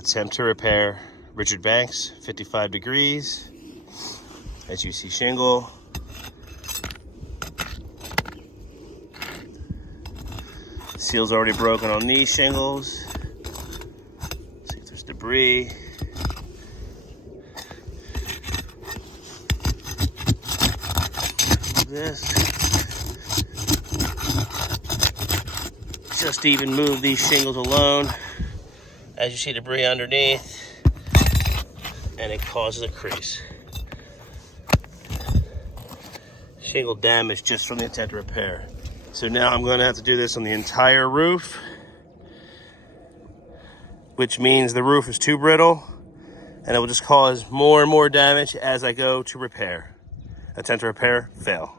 attempt to repair Richard Banks, 55 degrees. As you see, shingle. Seal's already broken on these shingles. See if there's debris. This. Just even move these shingles alone. As you see, debris underneath, and it causes a crease. Shingle damage just from the attempt to repair. So now I'm going to have to do this on the entire roof, which means the roof is too brittle, and it will just cause more and more damage as I go to repair. Attempt to repair, fail.